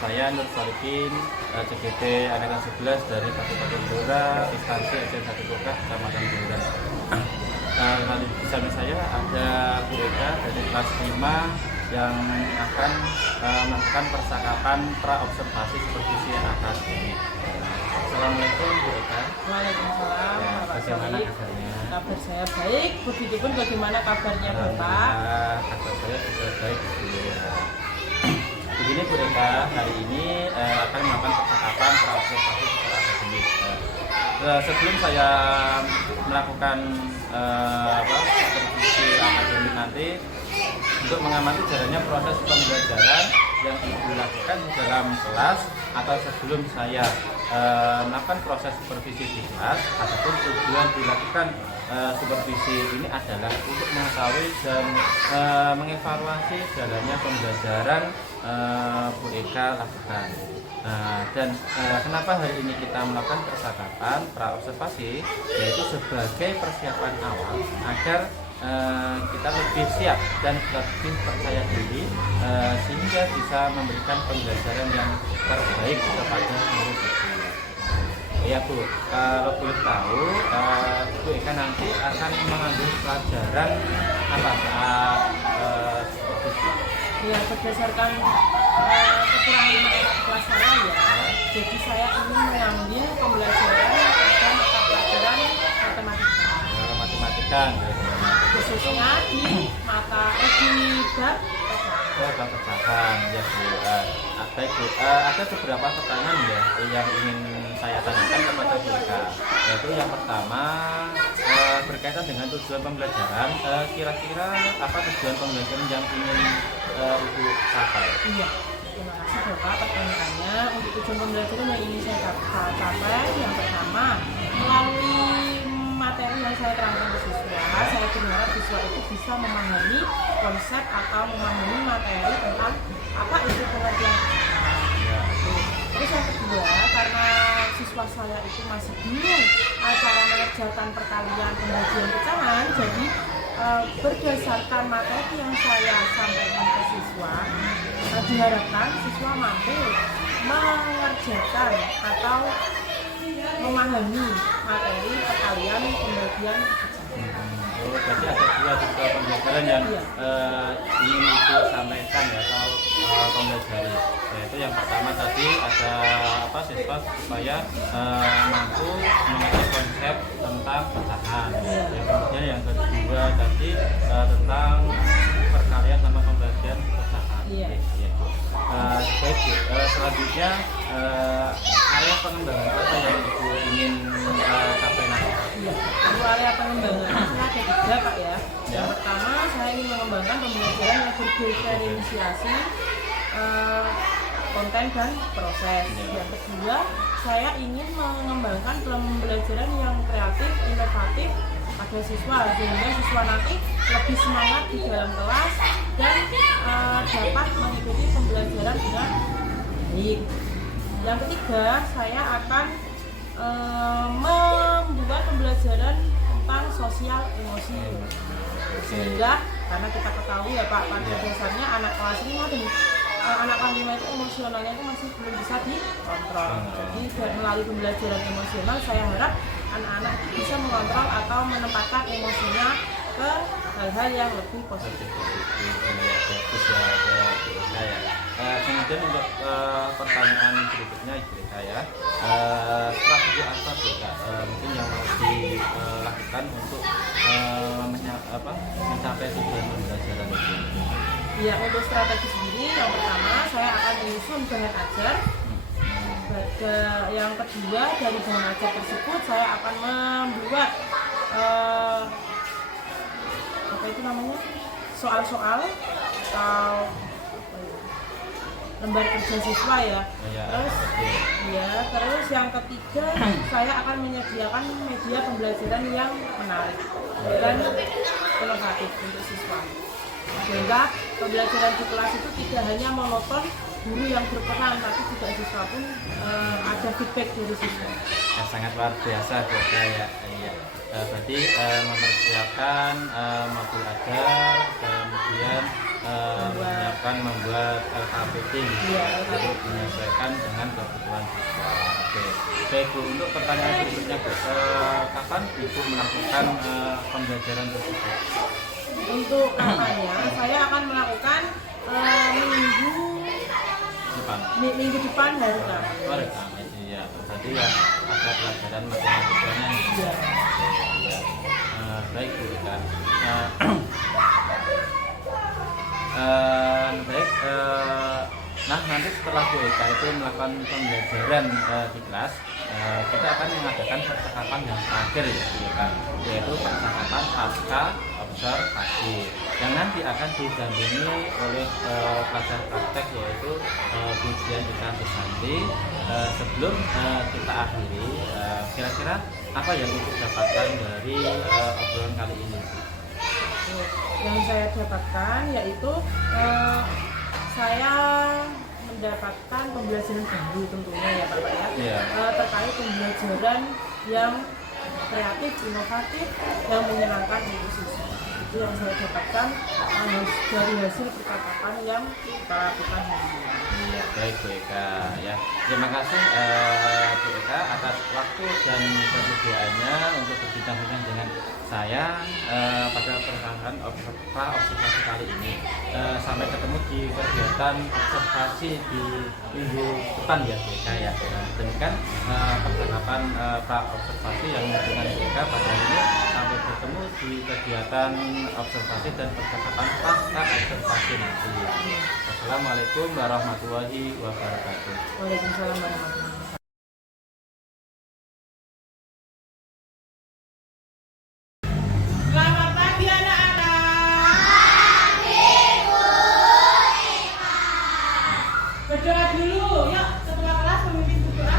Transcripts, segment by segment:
saya Nur Solikin, CGT Angkatan 11 dari Kabupaten Blora, instansi SDN 1 Kokah, Kecamatan Blora. Kali bersama saya ada Bu Eka dari kelas 5 yang akan melakukan percakapan pra-observasi supervisi akademik. Assalamualaikum Bu Eka. Waalaikumsalam. Bagaimana kabarnya? Kabar saya baik. Begitupun bagaimana kabarnya Bapak? Kabar saya juga baik Bu ya. Begini Bu Eka, hari ini akan melakukan percakapan pra-observasi secara akademik. Sebelum saya melakukan supervisi akademik nanti, untuk mengamati jalannya proses pembelajaran yang dilakukan dalam kelas atau sebelum saya melakukan proses supervisi di kelas, ataupun tujuan dilakukan supervisi ini adalah untuk mengetahui dan mengevaluasi jalannya pembelajaran Bu Eka lakukan. Dan kenapa hari ini kita melakukan percakapan pra-observasi, yaitu sebagai persiapan awal agar kita lebih siap dan lebih percaya diri sehingga bisa memberikan pembelajaran yang terbaik kepada murid. Ya Bu, kalau boleh tahu, Bu Eka nanti akan mengambil pelajaran apa saat supervisi? Ya, berdasarkan kekurangan anak kelas saya ya, jadi saya ingin mengambil pembelajaran pada mata pelajaran matematika. Matematika, Khususnya di bab pecahan ya Bu. Baik Bu, ada beberapa pertanyaan ya yang ingin saya tanyakan kepada Bu Eka. Yaitu yang pertama berkaitan dengan tujuan pembelajaran. Kira-kira apa tujuan pembelajaran yang ingin Ibu capai? Iya, terima kasih Bapak pertanyaannya. Untuk tujuan pembelajaran yang ingin saya capai, yang pertama melalui materi yang saya terangkan ke siswa, saya berharap siswa itu bisa memahami konsep atau memahami materi tentang apa itu pengertian pecahan. Terus yang kedua, karena siswa saya itu masih bingung cara mengerjakan perkalian pembagian pecahan, jadi berdasarkan materi yang saya sampaikan ke siswa, diharapkan siswa mampu mengerjakan atau memahami materi perkalian pembagian pecahan. Berarti ada dua pembelajaran yang ingin Ibu sampaikan ya atau pembelajaran. Yaitu yang pertama tadi ada siswa supaya mampu mengerti konsep tentang pecahan. Yang kemudian yang kedua tadi tentang perkalian sama pembagian pecahan. Baik Bu, selanjutnya area pengembangan apa yang Ibu ingin capai nanti? Untuk area pengembangan ada tiga Pak ya. Yang pertama saya ingin mengembangkan pembelajaran yang berdiferensiasi konten dan proses. Yang kedua saya ingin mengembangkan pembelajaran yang kreatif, inovatif pada siswa sehingga siswa nanti lebih semangat di dalam kelas dan dapat mengikuti pembelajaran dengan baik. Yang ketiga saya akan membuat pembelajaran tentang sosial emosi sehingga karena kita ketahui ya Pak, pada dasarnya anak kelas 5 dan anak kelas 5 itu emosionalnya itu masih belum bisa dikontrol. Jadi melalui pembelajaran emosional saya harap anak-anak bisa mengontrol atau menempatkan emosinya ke hal-hal yang lebih positif. Kemudian untuk pertanyaan berikutnya Ibu Eka ya, strategi apa Bu Eka mungkin yang mau dilakukan untuk mencapai tujuan pembelajaran itu? Ya, untuk strategi sendiri yang pertama saya akan menyusun bahan ajar. Yang kedua dari bahan ajar tersebut saya akan membuat soal-soal atau lembar kerja siswa ya. Terus yang ketiga saya akan menyediakan media pembelajaran yang menarik dan inovatif untuk siswa. Sehingga pembelajaran di kelas itu tidak hanya monoton guru yang berperan, tapi juga siswa pun ada feedback dari siswa. Sangat luar biasa Bu Eka ya. Berarti mempersiapkan modul ajar, kemudian membuat LKPD untuk menyesuaikan dengan kebutuhan siswa. Oke, baik Bu, untuk pertanyaan berikutnya Bu, kapan Ibu melakukan pembelajaran tersebut? Untuk kapannya, saya akan melakukan minggu depan hari Kamis. Hari Kamis, ya. Berarti ya ada pelajaran matematikanya. Iya. Ya. Baik Bu Eka. Baik. Nah, nanti setelah Bu Eka itu melakukan pembelajaran di kelas, kita akan mengadakan percakapan yang terakhir ya Bu Eka, yaitu percakapan pasca observasi yang nanti akan didampingi oleh pelajar praktek, yaitu Bu Dian Ika Susanti. Sebelum kita akhiri, kira-kira apa yang Ibu dapatkan dari obrolan kali ini? Yang saya dapatkan yaitu saya mendapatkan pembelajaran baru tentunya ya Bapak ya, terkait pembelajaran yang kreatif, inovatif, yang menyenangkan untuk siswa. Itu yang saya dapatkan dari hasil percakapan yang kita lakukan hari ini. Iya, baik Bu Eka ya. Terima kasih Bu Eka atas waktu dan kesediaannya untuk berbincang-bincang dengan saya pada percakapan observasi kali ini. Sampai ketemu di kegiatan observasi di minggu depan ya Bu Eka ya. Demikian percakapan observasi yang dengan Bu Eka pada ini. Sampai bertemu di kegiatan observasi dan percakapan pasca observasi nanti. Assalamualaikum warahmatullahi wabarakatuh. Waalaikumsalam warahmatullahi wabarakatuh. Selamat pagi anak-anak. Berdoa dulu, yuk ketua kelas memimpin berdoa.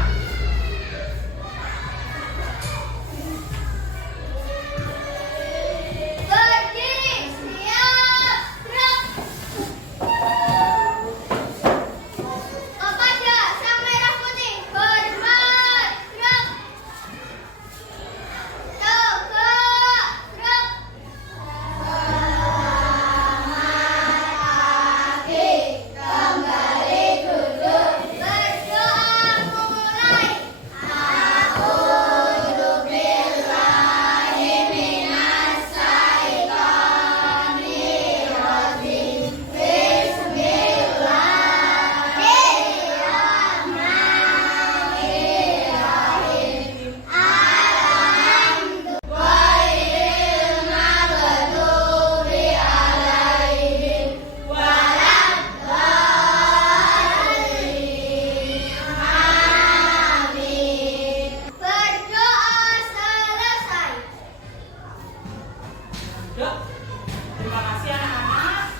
Terima kasih anak-anak.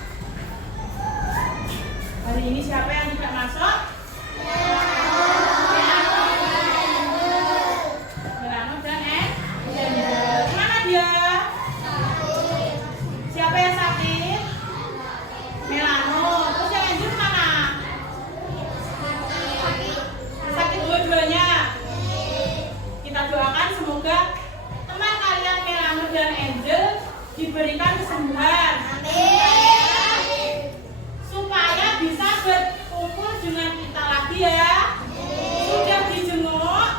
Hari ini siapa yang tidak masuk? Melano dan Mana dia? Siapa yang sakit? Melano. Terus yang Angel mana? Sakit dua-duanya. Kita doakan semoga teman kalian Melano dan Angel diberikan kesembuhan. Amin. Supaya bisa berkumpul dengan kita lagi ya. Sudah dijenguk?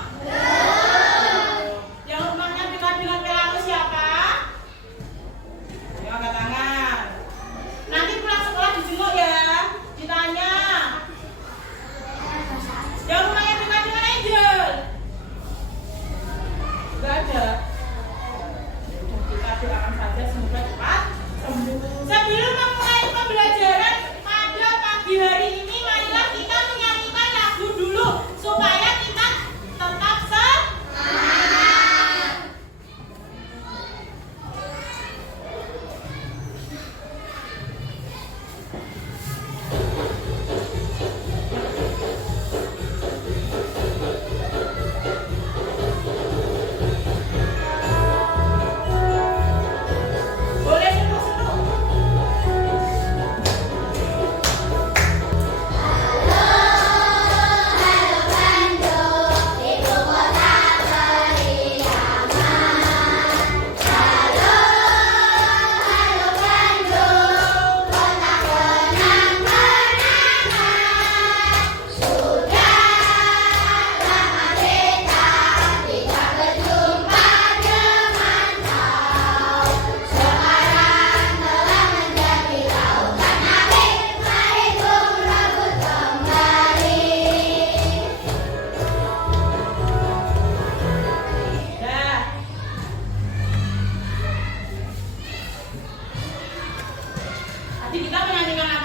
Yang rumahnya dekat dengan Melano siapa? Ayo angkat tangan. Nanti pulang sekolah dijenguk ya. Ditanya. Yang rumahnya dekat dengan Angel? Enggak ada. Kita doakan saja semoga cepat sembuh. Sebelum memulai pembelajaran pada pagi hari ini, marilah kita menyanyikan lagu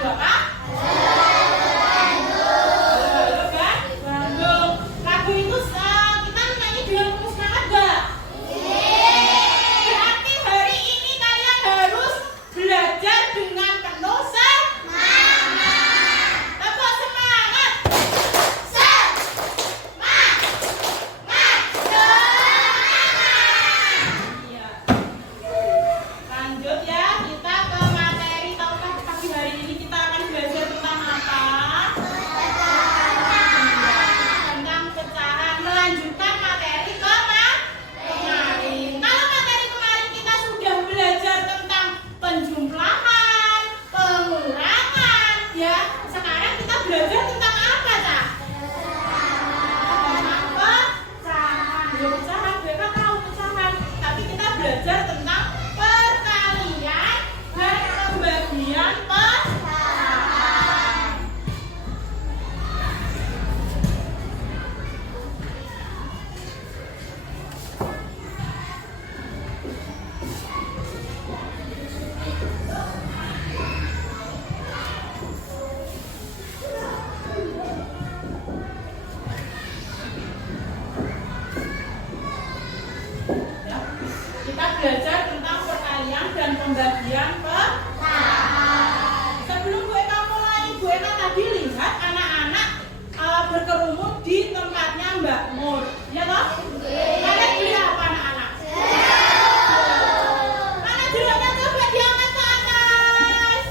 apa? Halo kan? Bandung. Lagu itu kita nyanyi dengan penuh semangat gak? Berarti hari ini kalian harus belajar dengan penuh semangat. Tepuk semangat. Iya. Lanjut ya, kita ke materi. Tahukah pagi hari ini kita akan belajar tentang apa? Tentang pecahan. Melanjutkan materi kemarin. Kalau materi kemarin kita sudah belajar tentang penjumlahan, pengurangan, ya. Sekarang kita belajar tentang apa, Cak? Tentang pecahan. Ya, pecahan, mereka tahu pecahan. Tapi kita belajar tentang perkalian dan pembagian pecahan. Ya. Kita belajar tentang perkalian dan pembagian pecahan. Sebelum Bu Eka mulai, Bu Eka tadi lihat anak-anak berkerumun di tempatnya Mbak Mur. Ya toh? Kalian beli apa anak-anak? Mana jeruknya, coba diangkat ke atas.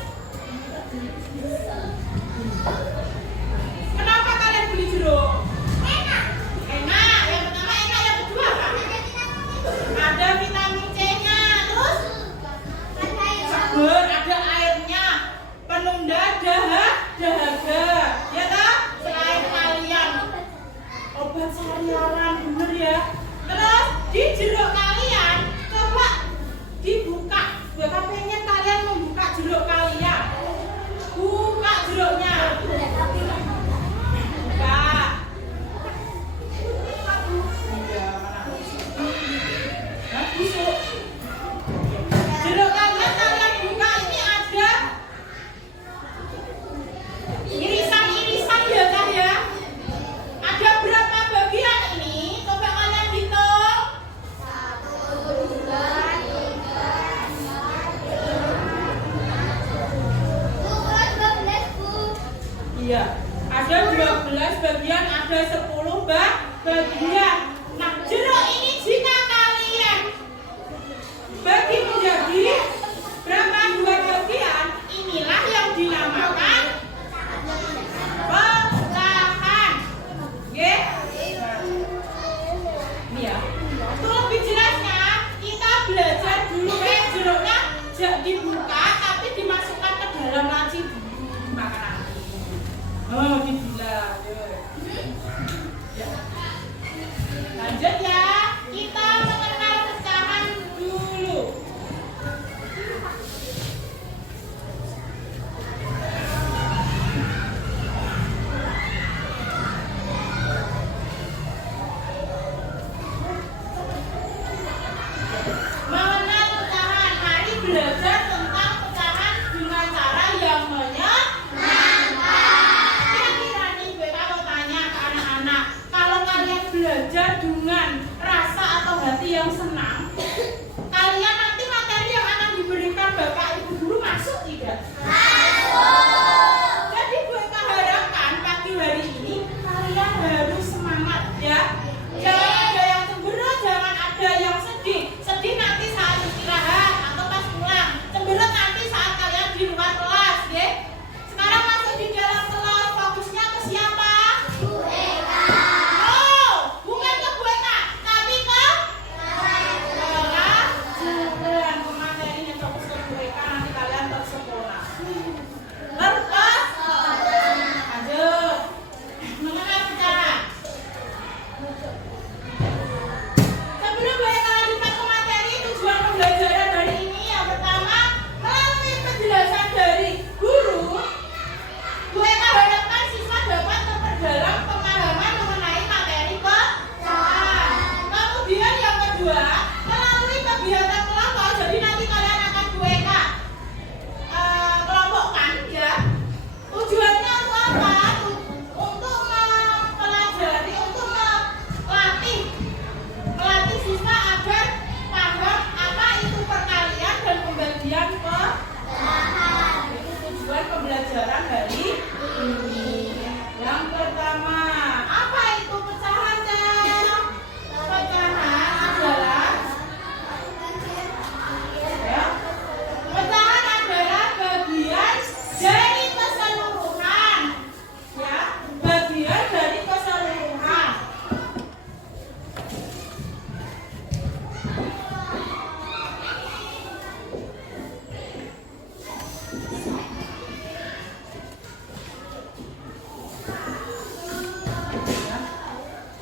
Kenapa kalian beli jeruk? Enak. Enak. Yang pertama enak, yang kedua apa? Ada vitamin C-nya, terus seger, ada airnya, penunda dahaga, ya tak? Selain kalian obat sariawan, bener ya. Terus di jeruk kalian coba dibuka. Gue pengen kalian membuka jeruk kalian. Buka jeruknya. Buka. Iya, mana? Hah, busuk. Jeruk kalian buka, ini ada irisan-irisan ya kan ya? Ada berapa bagian ini? Coba kalian hitung. 1, 2, 3. Iya, ada 12 bagian, ada 10 bagian. Nah, jeruk ini jika kalian bagi menjadi berapa dua bagian, inilah yang dinamakan pecahan. Oke? Ini ya. Untuk lebih jelasnya, kita belajar dulu jeruknya dibuka tapi dimasukkan ke dalam laci dulu dimakan nanti. Oh, dibilang.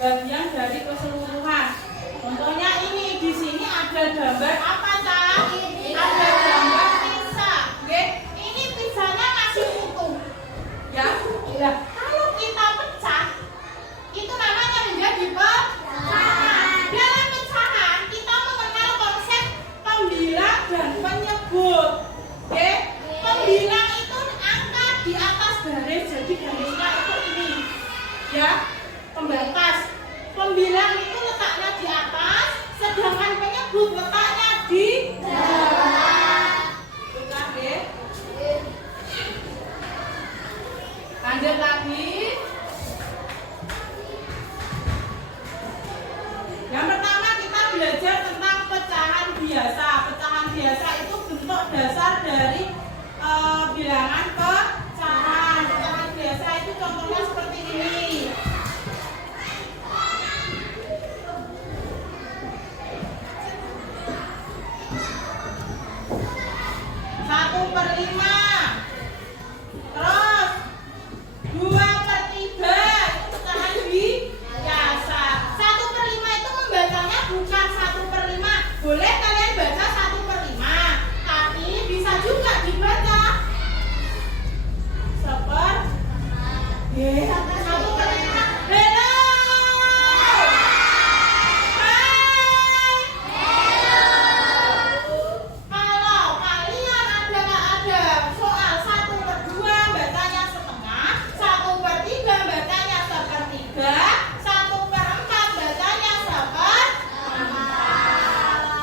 bagian dari keseluruhan. Contohnya ini di sini ada gambar apa, Cak? Ada gambar pizza. Oke, ini pizzanya masih utuh. Ya, nah, kalau kita pecah, itu namanya menjadi pecahan. Dalam pecahan kita mengenal konsep pembilang dan penyebut. Oke, pembilang itu angka di atas garis, jadi garisnya itu ini. Ya, pembatas. Pembilang itu letaknya di atas, sedangkan penyebut letaknya di bawah. Oke. Lanjut lagi. Yang pertama kita belajar tentang pecahan biasa. Pecahan biasa itu bentuk dasar dari bilangan pecahan. Pecahan biasa itu contohnya seperti ini. 1/5. Terus 2/3 itu pecahan biasa. 1/5 itu membacanya bukan 1/5. Boleh kalian baca 1/5, tapi bisa juga dibaca 1/5. Hello. Kalau kalian ada soal 1/2 bacanya setengah, 1/3 bacanya 1/3, 1/4 bacanya 1/4.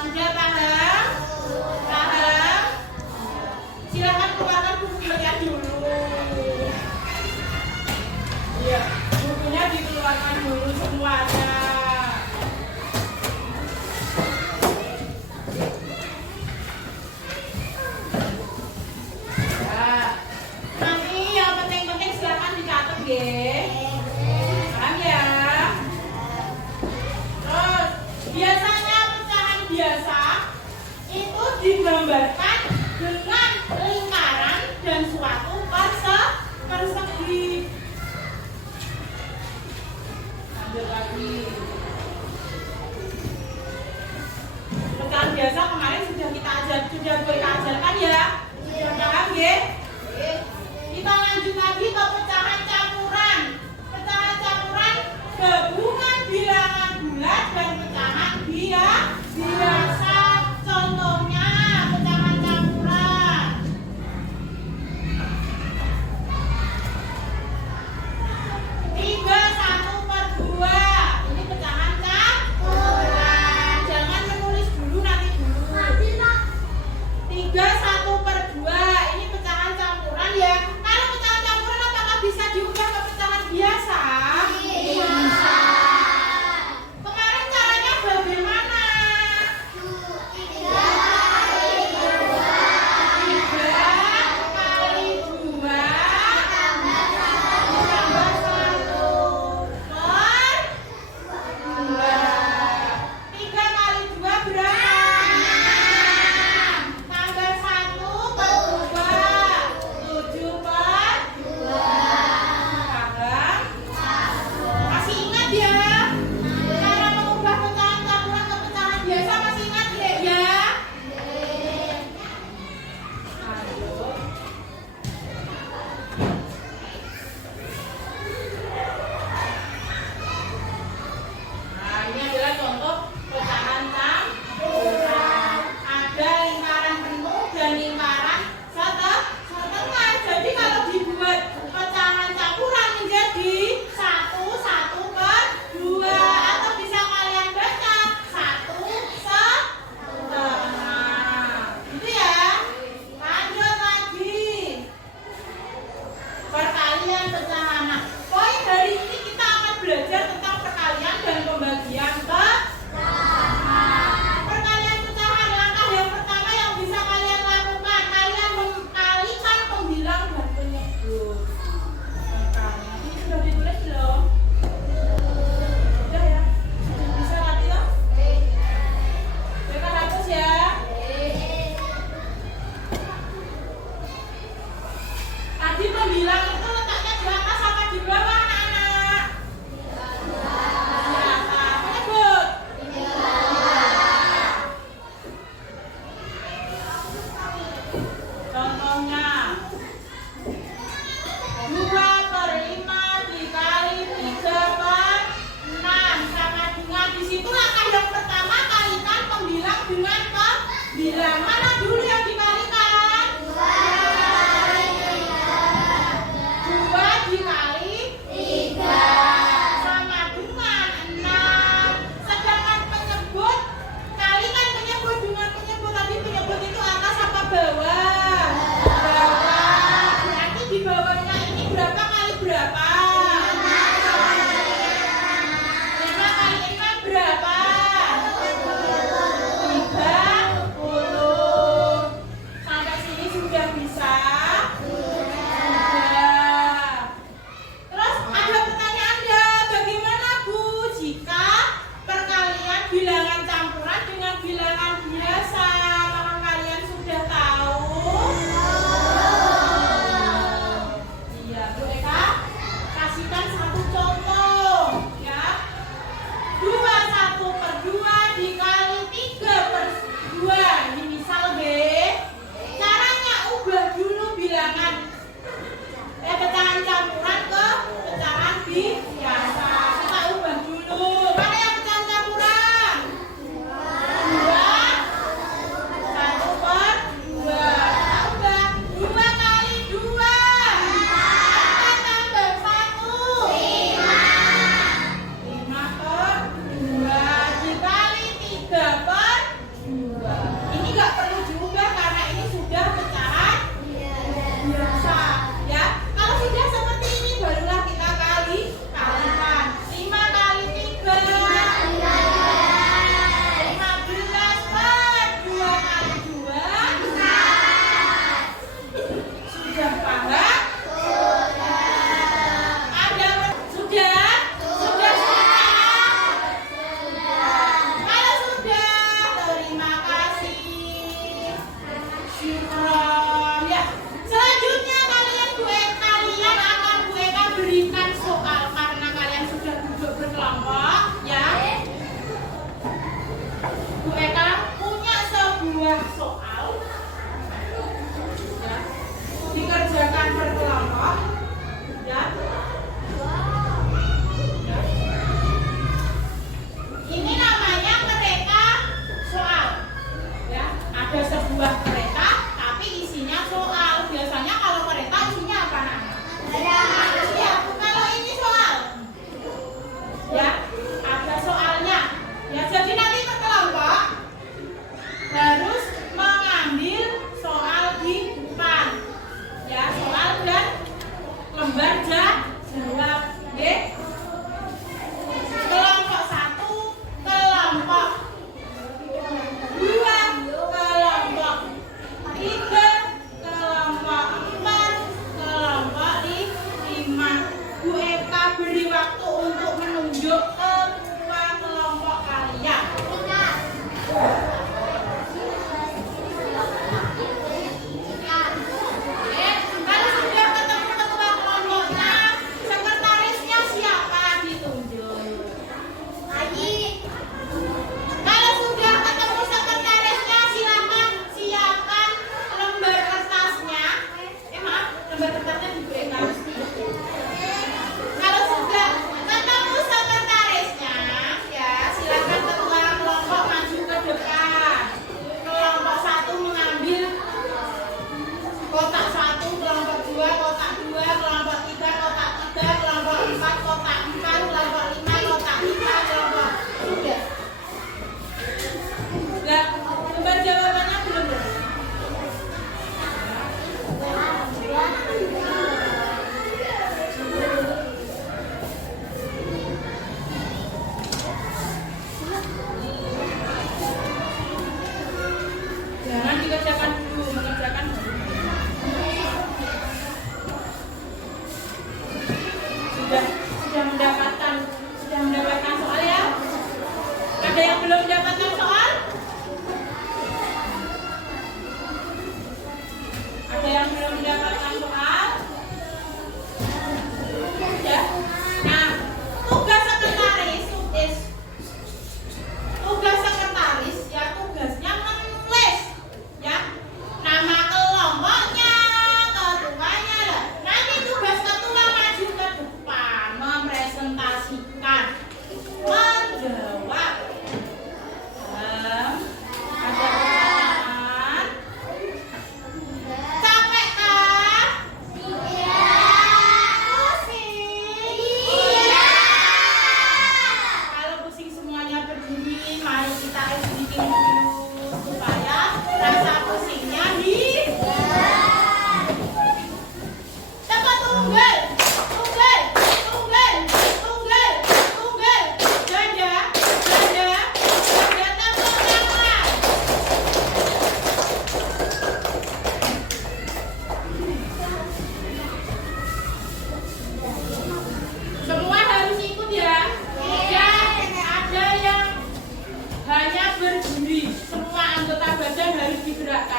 Sudah paham? Paham? Silakan keluarkan bukunya dulu. Iya, bukunya dikeluarkan dulu semuanya. Ya, nanti yang penting-penting silakan dicatat ya. Paham ya? Terus biasanya pecahan biasa itu digambarkan dengan lingkaran dan suatu persegi. Lanjut lagi. Pecahan biasa kemarin sudah kita ajarkan ya. Sudah paham ya? Kita lanjut lagi ke pecahan campuran. Pecahan campuran gabungan bilangan bulat dan pecahan biasa. Contohnya pecahan campuran. 3/1/2. Ini pecahan campuran. Jangan menulis dulu, nanti dulu. 3/1/2. Ini pecahan campuran ya. Kalau pecahan campuran apakah bisa diubah ke pecahan biasa? Bisa. Kemarin cara dengan pembilang. Mana dulu yang dikalikan? 2 dikali 3 sama dengan 6. Sedangkan penyebut, kalikan penyebut dengan penyebut. Tadi penyebut itu atas apa bawah? Bawah. Berarti di bawahnya ini berapa kali berapa? 5 kali 5 berapa? 30.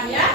depan ya.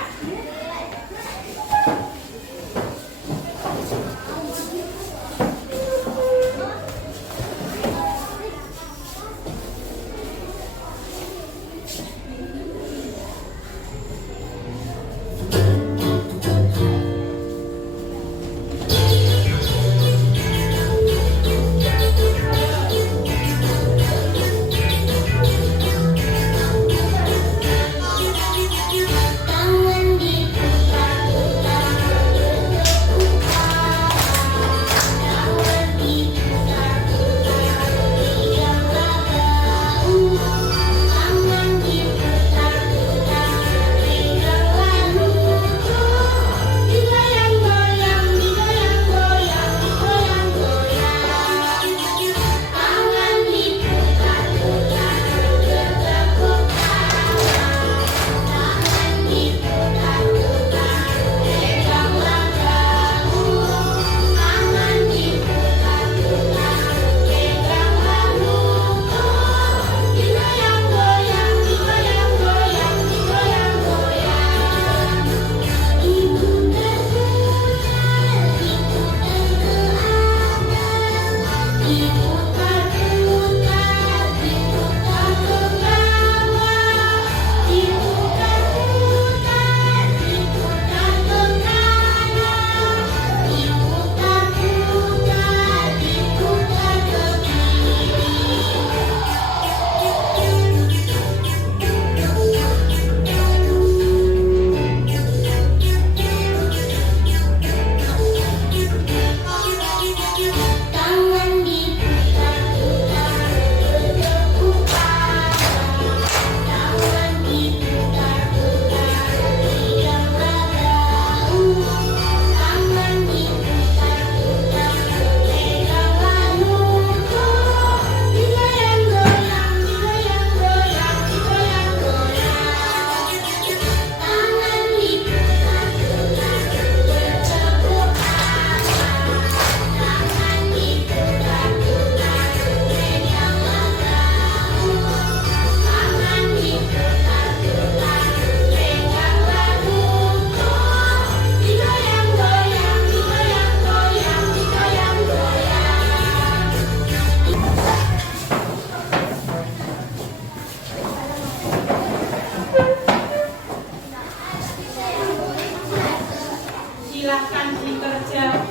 Silahkan dikerjakan.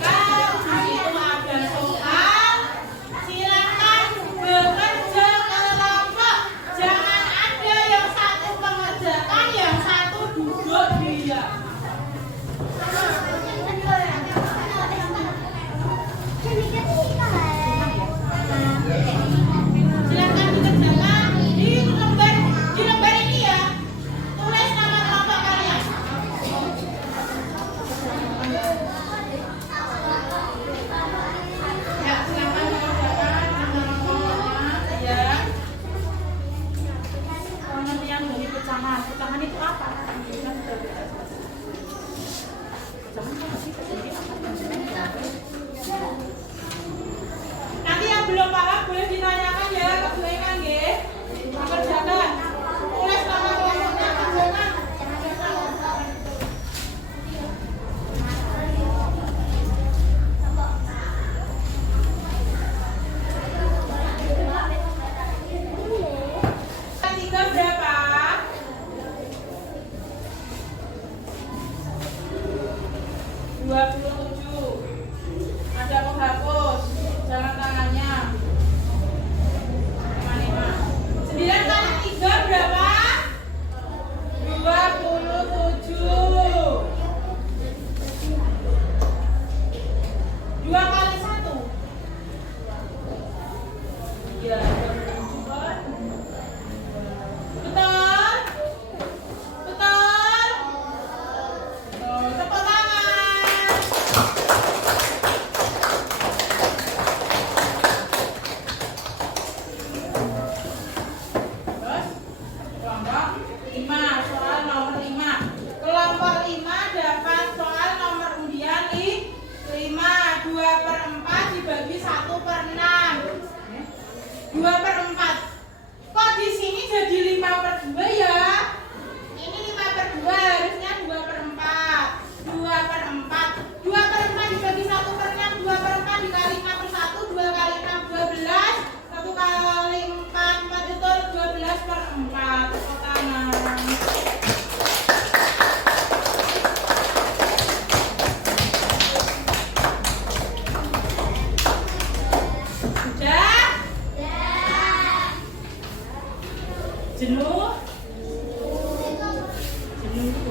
Di situ ada soal. Silahkan bekerja kelompok. Jangan ada yang satu mengerjakan, yang satu duduk diam. Silahkan dikerjakan di lembar ini ya. Tulis nama kelompok kalian. Ya, silakan dikerjakan dengan kelompoknya ya. Pengertian dari pecahan. Pecahan itu apa? Pecahan apa sih? Nanti yang belum paham boleh ditanyakan ya ke Bu Eka nggih. Kerjakan. Tulis nama kelompoknya, kerjakan. Tiga berapa? 27. Ada penghapus. Jangan tangannya. 9 kali 3 berapa? 27. 2 kali 1? Ya, 27 kan? Betul? Betul? Tepuk tangan. Terus, kelompok 5, soal nomor 5. Kelompok 5 dapat soal nomor undian 5. 2/4 dibagi 1/6. 2/4. Kok di sini jadi 5/2 ya? Ini 5/2, harusnya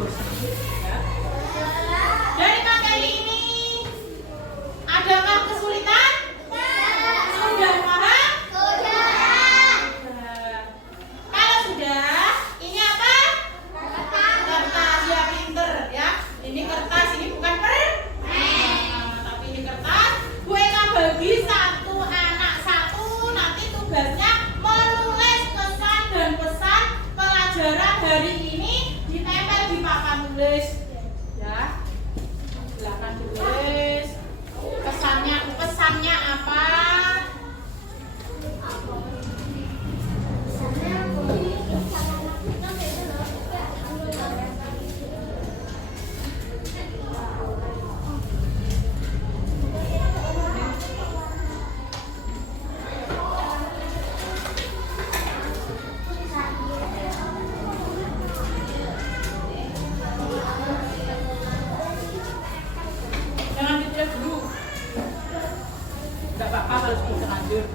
bagus. Ya. Dari materi ini, adakah kesulitan? Sudah paham? Sudah. Kalau sudah, ini apa? Kertas, ya pinter ya. Ini kertas, ini bukan tapi ini kertas. Bu Eka bagi satu anak satu, nanti tugasnya menulis kesan dan pesan pelajaran hari ini ditempel di papan tulis. Ya, silakan tulis. Pesannya apa? Jangan ditulis dulu. Enggak apa-apa kalau sudah terlanjur.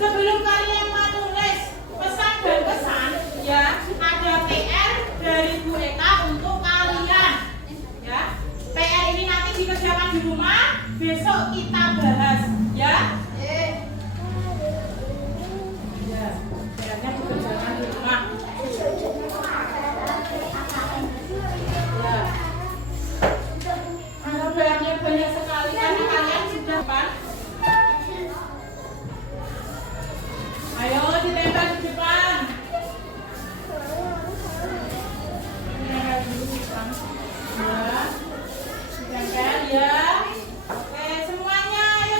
Sebelum kalian menulis pesan dan kesan, ya ada PR dari Bu Eka untuk kalian. Ya, PR ini nanti dikerjakan di rumah, besok kita bahas. Ya. Ya, PR-nya dikerjakan di rumah. Ya. Karena PR-nya banyak sekali karena kalian sudah pan. Ayo ditempel di depan. Ditempel dulu di depan. Ya. Ditempel ya. Oke, semuanya ayo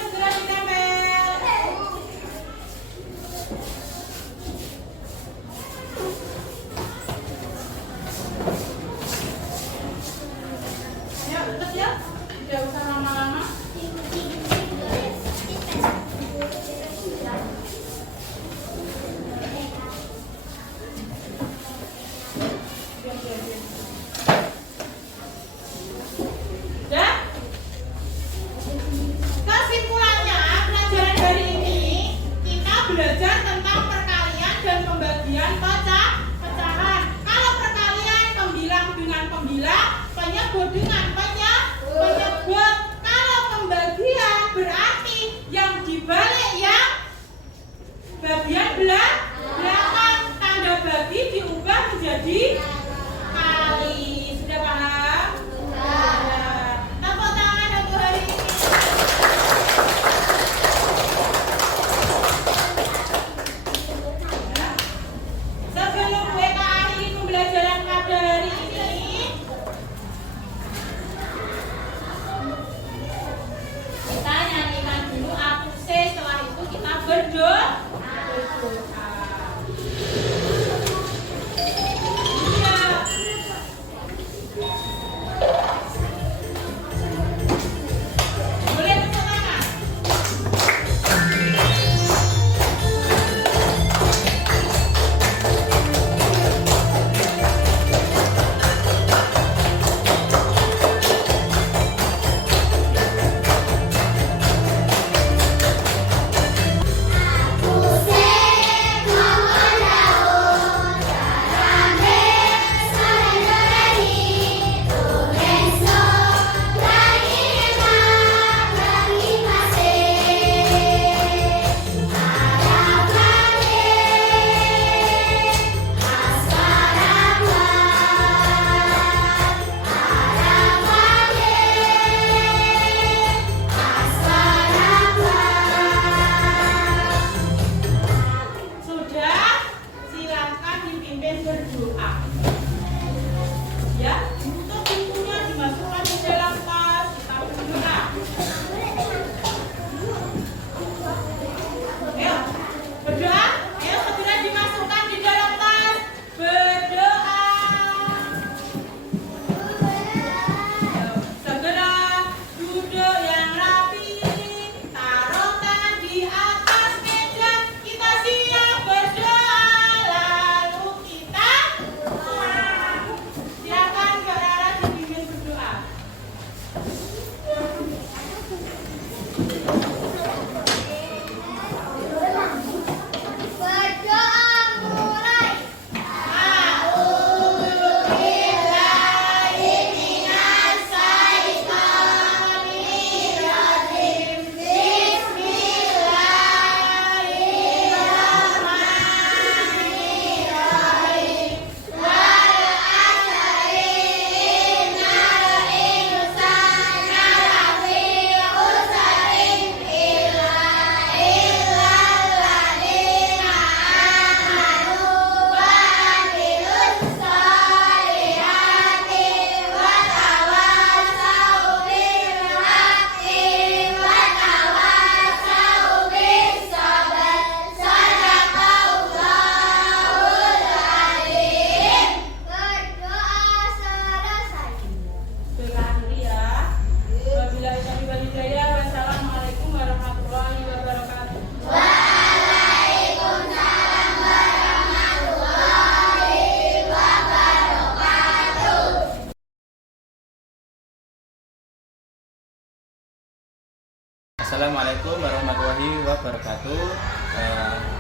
Assalamualaikum warahmatullahi wabarakatuh.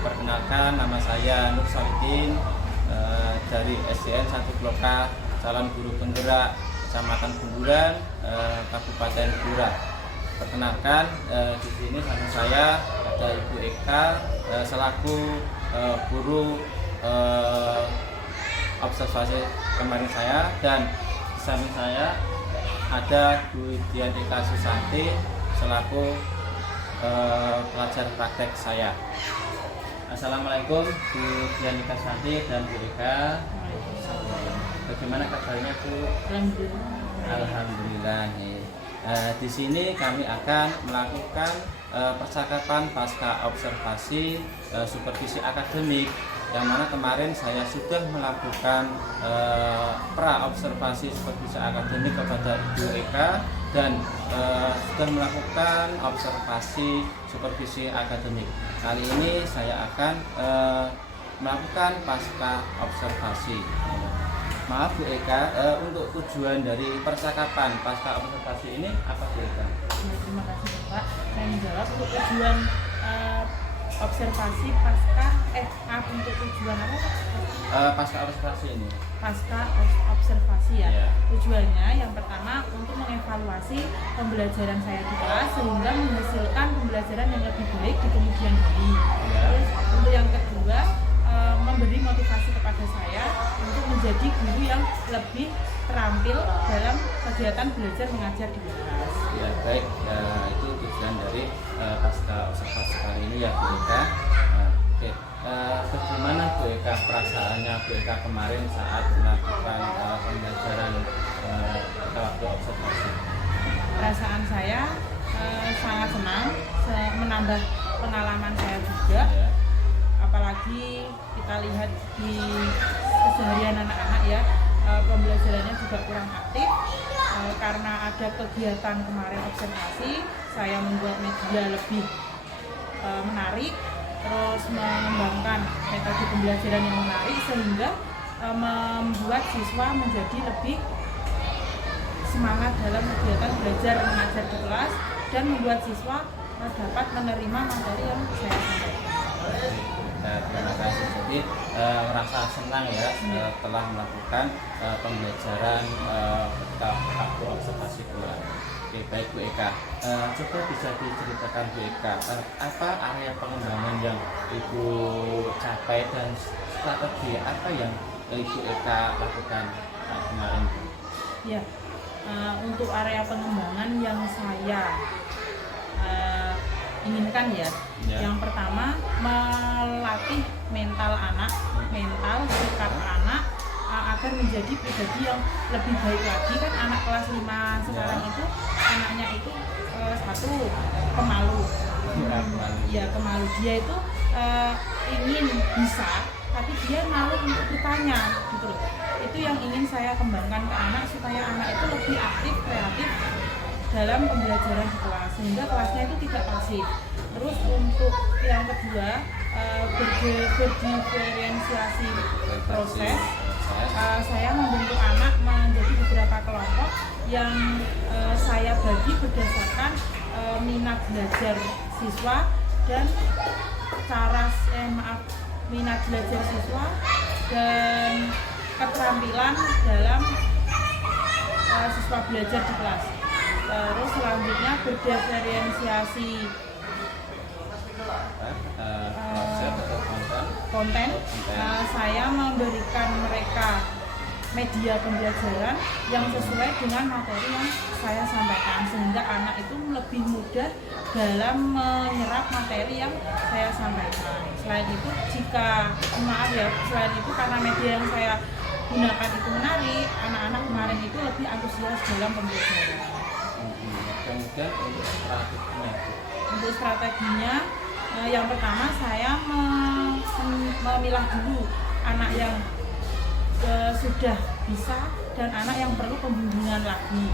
Perkenalkan, nama saya Nur Salidin dari SDN 1 Blok K, calon guru penggerak Kecamatan Bunduran, Kabupaten Blora. Perkenalkan, di sini sama saya ada Ibu Eka selaku guru observasi kemarin saya, dan di samping saya ada Bu Dian Eka Susanti selaku pelajar praktek saya. Assalamualaikum Bu Dian Eka Susanti dan Bu Eka. Bagaimana kabarnya Bu? Alhamdulillah. Di sini kami akan melakukan percakapan pasca observasi supervisi akademik, yang mana kemarin saya sudah melakukan pra observasi supervisi akademik kepada Ibu Eka, dan sudah melakukan observasi supervisi akademik. Kali ini saya akan melakukan pasca observasi. Maaf Bu Eka, untuk tujuan dari percakapan pasca observasi ini apa Bu Eka? Ya, terima kasih Bapak. Saya menjawab untuk tujuan observasi pasca untuk tujuan apa Pak? Pasca observasi ini. Pasca observasi ya. Ya. Tujuannya yang pertama untuk mengevaluasi pembelajaran saya di kelas sehingga menghasilkan pembelajaran yang lebih baik di kemudian hari. Ya. Terus untuk yang kedua memberi motivasi kepada saya untuk menjadi guru yang lebih terampil dalam kegiatan belajar mengajar di kelas. Ya baik, itu tujuan dari pasca observasi kali ini ya Bu Eka. Oke, bagaimana Bu Eka perasaannya Bu Eka kemarin saat melakukan pembelajaran pada waktu observasi? Perasaan saya sangat senang, menambah pengalaman saya juga. Ya. Apalagi kita lihat di keseharian anak-anak ya, pembelajarannya juga kurang aktif. Karena ada kegiatan kemarin observasi, saya membuat media lebih menarik, terus mengembangkan metode pembelajaran yang menarik sehingga membuat siswa menjadi lebih semangat dalam kegiatan belajar mengajar di kelas dan membuat siswa dapat menerima materi yang saya sampaikan. Terima kasih. Jadi merasa senang ya telah melakukan pembelajaran waktu observasi pula. Oke, baik Bu Eka. Coba bisa diceritakan Bu Eka, apa area pengembangan yang Ibu capai dan strategi apa yang Ibu Eka lakukan kemarin? Ya, untuk area pengembangan yang saya inginkan ya. Yang pertama melatih mental anak, mental sikap anak agar menjadi pribadi yang lebih baik lagi. Kan anak kelas 5 sekarang itu anaknya itu satu pemalu. Ya, pemalu. Dia itu ingin bisa, tapi dia malu untuk bertanya gitu loh. Itu yang ingin saya kembangkan ke anak supaya anak itu lebih aktif, kreatif dalam pembelajaran di kelas sehingga kelasnya itu tidak pasif. Terus untuk yang kedua berdiferensiasi proses, saya membentuk anak menjadi beberapa kelompok yang saya bagi berdasarkan minat belajar siswa dan minat belajar siswa dan keterampilan dalam siswa belajar di kelas. Terus selanjutnya berdiferensiasi konten. Saya memberikan mereka media pembelajaran yang sesuai dengan materi yang saya sampaikan sehingga anak itu lebih mudah dalam menyerap materi yang saya sampaikan. Selain itu selain itu karena media yang saya gunakan itu menarik, anak-anak kemarin itu lebih antusias dalam pembelajaran. Kemudian untuk strateginya, yang pertama saya memilah dulu anak yang sudah bisa dan anak yang perlu pembimbingan lagi.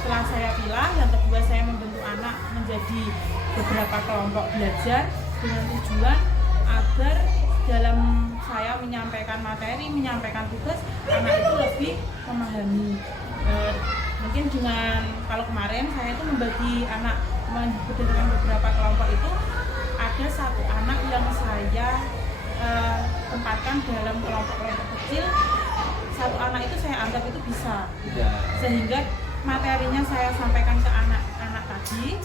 Setelah saya pilah, yang kedua saya membentuk anak menjadi beberapa kelompok belajar dengan tujuan agar dalam saya menyampaikan materi, menyampaikan tugas, anak itu lebih memahami. Mungkin dengan kalau kemarin saya itu membagi anak berdasarkan beberapa kelompok itu ada satu anak yang saya tempatkan dalam kelompok-kelompok kecil. Satu anak itu saya anggap itu bisa, sehingga materinya saya sampaikan ke anak-anak tadi,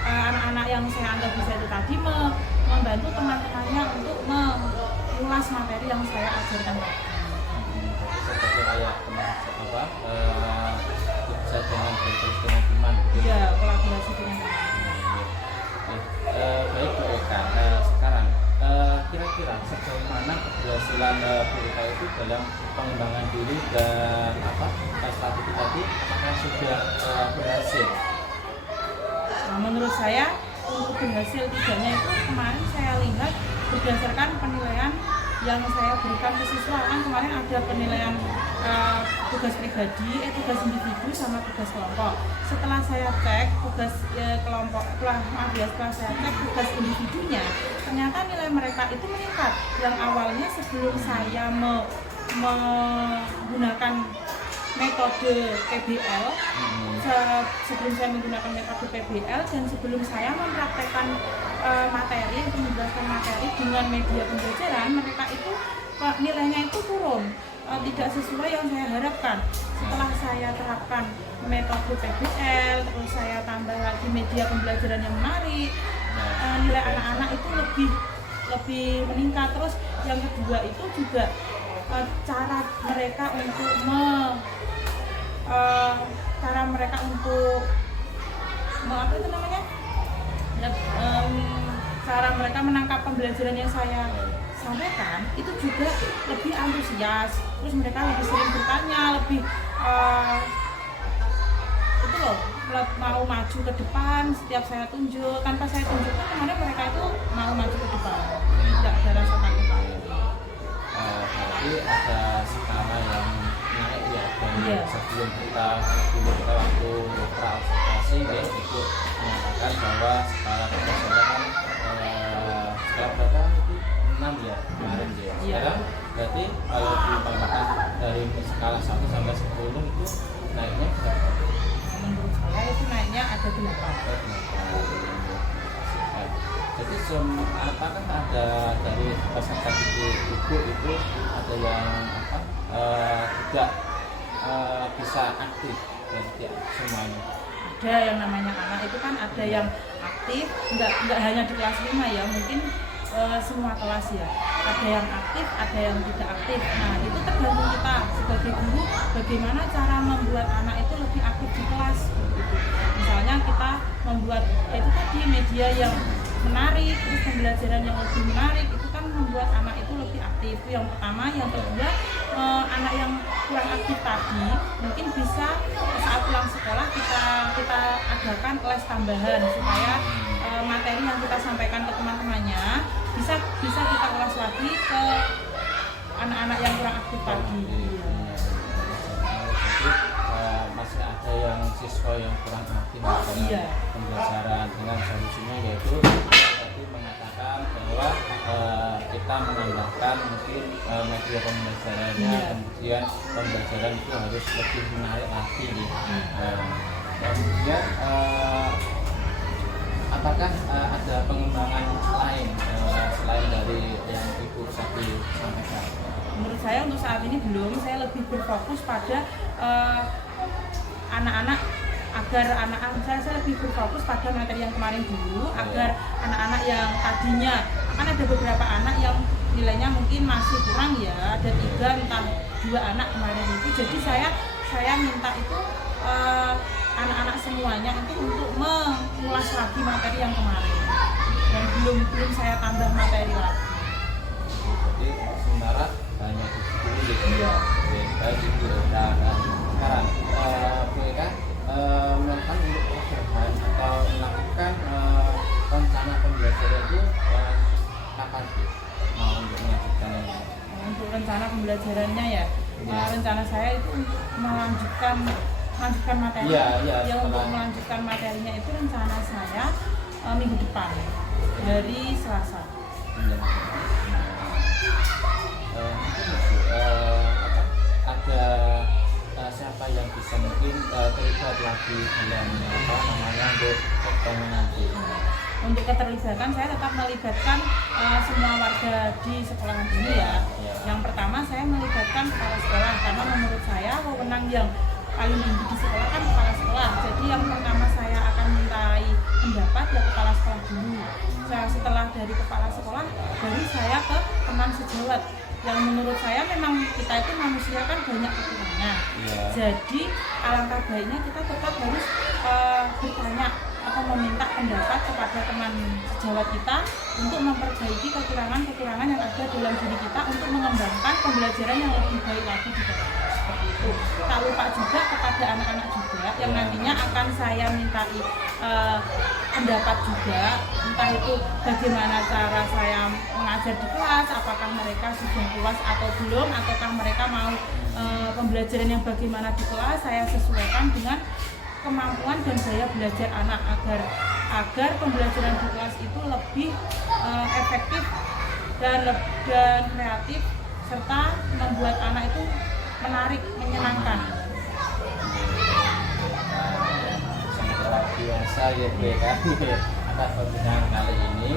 anak-anak yang saya anggap bisa itu tadi membantu teman-temannya untuk mengulas materi yang saya ajarkan tadi. Seperti kayak bisa dengan terus dengan teman. Iya, kolaborasi dengan teman. Baik Bu Eka, sekarang kira-kira sejauh mana keberhasilan Bu Eka itu dalam pengembangan diri dan strategi tadi, apakah sudah berhasil? Nah, menurut saya untuk berhasil tidaknya itu kemarin saya lihat berdasarkan penilaian yang saya berikan ke siswa. Kan kemarin ada penilaian tugas pribadi, tugas individu sama tugas kelompok. Setelah saya cek tugas kelompok, setelah saya cek tugas individunya, ternyata nilai mereka itu meningkat. Yang awalnya sebelum saya menggunakan metode PBL, sebelum saya menggunakan metode PBL dan sebelum saya mempraktekkan materi, untuk menjelaskan materi dengan media pembelajaran, mereka itu nilainya itu turun, tidak sesuai yang saya harapkan. Setelah saya terapkan metode PBL, terus saya tambah lagi media pembelajaran yang menarik, nilai anak-anak itu lebih meningkat. Terus yang kedua itu juga cara mereka untuk cara mereka menangkap pembelajaran yang saya sampaikan itu juga lebih antusias. Terus mereka lebih sering bertanya, lebih mau maju ke depan setiap saya tunjuk. Tanpa saya tunjukkan kemarin mereka itu mau maju ke depan, tidak ada rasa takut. Berarti ada skala yang naik ya dari sebelum kita waktu praobservasi itu menyatakan bahwa skala keberhasilan skala berapa itu 6 ya kemarin ya. Sekarang berarti kalau ditambahkan dari skala 1 sampai 10 itu naiknya berapa? Menurut saya itu naiknya ada 8. Jadi apakah ada dari peserta didik ibu itu ada yang tidak bisa aktif dari semuanya? Ada yang namanya anak itu kan ada yang aktif, nggak hanya di kelas 5 ya, mungkin semua kelas ya. Ada yang aktif, ada yang tidak aktif. Nah itu tergantung kita sebagai guru bagaimana cara membuat anak itu lebih aktif di kelas. Gitu. Misalnya kita membuat itu tadi media yang menarik, terus pembelajaran yang lebih menarik, itu kan membuat anak itu lebih aktif. Itu yang pertama. Yang kedua, anak yang kurang aktif tadi mungkin bisa saat pulang sekolah kita adakan les tambahan supaya materi yang kita sampaikan ke teman-temannya bisa kita ulas lagi ke anak-anak yang kurang aktif tadi. Masih ada yang siswa yang kurang aktif dalam pembelajaran, dengan solusinya yaitu tadi mengatakan bahwa kita menambahkan mungkin media pembelajarannya, kemudian pembelajaran itu harus lebih menarik lagi. Kemudian apakah ada pengembangan lain selain dari yang Ibu Saki sampaikan? Menurut saya untuk saat ini belum. Saya lebih berfokus pada anak-anak, agar anak-anak saya lebih berfokus pada materi yang kemarin dulu, agar anak-anak yang tadinya kan ada beberapa anak yang nilainya mungkin masih kurang ya, ada 3 entah 2 anak kemarin itu. Jadi saya minta itu anak-anak semuanya itu untuk mengulas lagi materi yang kemarin dan belum saya tambah materi lagi. Jadi sementara hanya dulu gitu ya. Baik Ibu Eka. Sekarang Bu Eka melakukan untuk perubahan atau melakukan rencana pembelajaran itu kapan mau untuk melanjutkan ini? Untuk rencana pembelajarannya ya, rencana saya itu untuk melanjutkan materi. Untuk melanjutkan materinya itu rencana saya minggu depan hari Selasa. Mungkin ada siapa yang bisa mungkin mungkin terlibat lagi dalam apa namanya untuk pertemuan nanti? Untuk keterlibatan saya tetap melibatkan semua warga di sekolahan ini ya. Yang pertama saya melibatkan kepala sekolah karena menurut saya wewenang yang paling tinggi di sekolah kan kepala sekolah. Jadi yang pertama saya akan mintai pendapat ya kepala sekolah dulu. Setelah dari kepala sekolah baru saya ke teman sejawat. Yang menurut saya memang kita itu manusia kan banyak kekurangan. Jadi alangkah baiknya kita tetap harus bertanya atau meminta pendapat kepada teman sejawat kita untuk memperbaiki kekurangan-kekurangan yang ada dalam diri kita untuk mengembangkan pembelajaran yang lebih baik lagi di dalam seperti itu. Tak lupa juga kepada anak-anak juga yang nantinya akan saya mintai pendapat juga, entah itu bagaimana cara saya mengajar di kelas, apakah mereka sudah puas atau belum, ataukah mereka mau pembelajaran yang bagaimana di kelas, saya sesuaikan dengan kemampuan dan daya belajar anak agar pembelajaran di kelas itu lebih efektif dan kreatif serta membuat anak itu menarik, menyenangkan. Sangat luar biasa ya Bu kan atas perbincangan kali ini.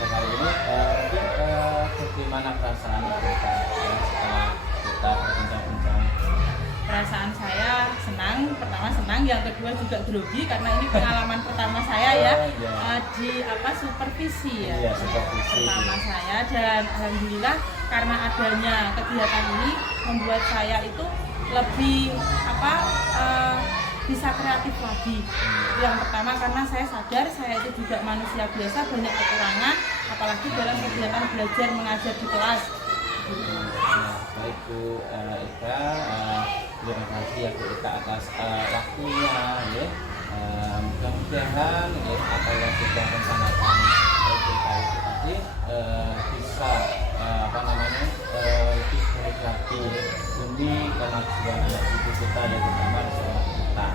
Mungkin bagaimana perasaan Ibu setelah kita berbincang-bincang? Perasaan saya senang, pertama senang, yang kedua juga grogi karena ini pengalaman pertama saya ya di supervisi ya. Supervisi pertama saya, dan alhamdulillah karena adanya kegiatan ini membuat saya itu lebih bisa kreatif lagi. Yang pertama karena saya sadar saya itu juga manusia biasa, banyak kekurangan apalagi dalam kegiatan belajar mengajar di kelas. Baik Bu Eka, terima kasih ya Bu Eka atas waktunya ya. Mudah-mudahan ya, apa yang sudah rencanakan Bu Eka itu tadi bisa lebih baik lagi demi kemajuan anak didik kita ya, terutama di sekolah kita.